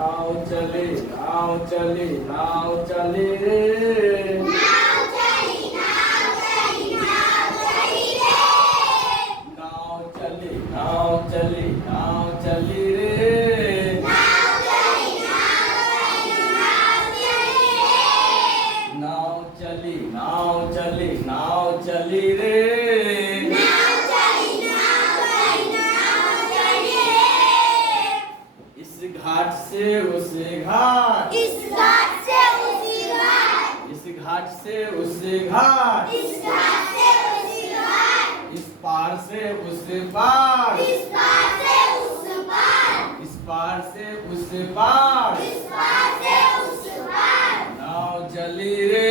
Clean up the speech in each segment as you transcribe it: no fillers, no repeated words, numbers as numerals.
नाव चली नाव चली नाव चली रे। नाव चली नाव चली नाव चली रे। नाव चली नाव चली नाव चली रे। नाव चली नाव चली नाव चली रे। नाव चली नाव चली रे। नाव चली नाव चली रे। इस घाट से उस घाट, इस घाट से उसी घाट, इस घाट से उस घाट, इस घाट से उसी घाट, इस पार से उस पार, इस पार से उस पार, इस पार से उस पार। इस पार से उस पार। नाव चली रे।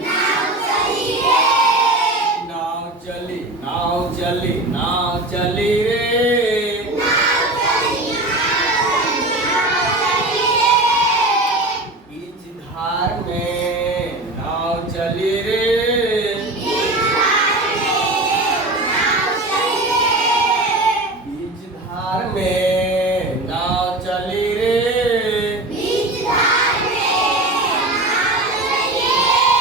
नाव चली रे। नाव चली नाव चली नाव चली रे। नाव चली नाव चली रे। बीच धार में नाव चली रे। इस धार में नाव चली रे। बीच धार में नाव चली रे। बीच धार में नाव चली रे।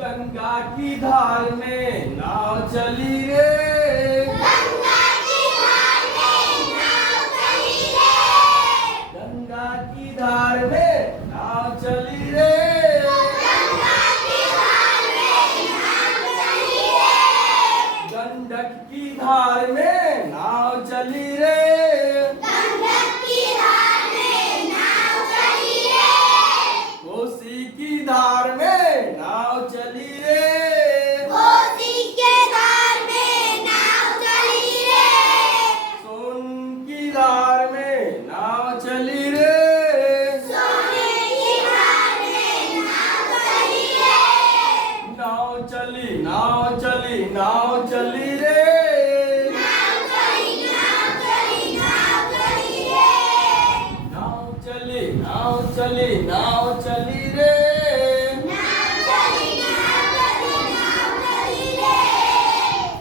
गंगा की धार में नाव चली रे। गंगा की धार में नाव चली रे। गंगा की धार में नाव चली रे। गंगा की धार में नाव चली रे। गंडक की धार में नाव चली रे। गंडक की धार में नाव चली रे। कोसी की धार में नाव चली रे। कोसी के धार में नाव चली रे। सोन की धार में नाव चली रे। सोने की धार में नाव चली रे। नाव चली नाव चली नाव चली रे। नाव चली नाव चली नाव चली रे। नाव चली नाव चली नाव चली रे। नाव चली नाव चली नाव चली रे।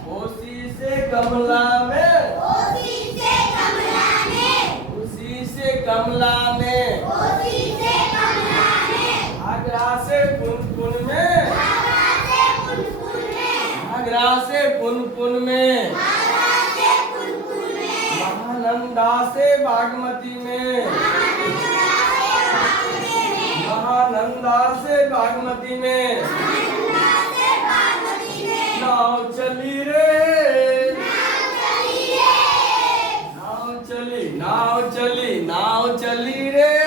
कोसी से कमला में, कोसी से कमला में, कोसी से कमला में, कोसी से कमला में, आगरा से पुनपुन में, आगरा से पुनपुन में, आगरा से पुनपुन में, आगरा से पुनपुन में, महानंदा से बागमती में, महानंदा से बागमती में, महानंदा से बागमती में महानंदा से बागमती में। नाव चली रे। नाव चली रे। नाव चली नाव चली नाव चली रे।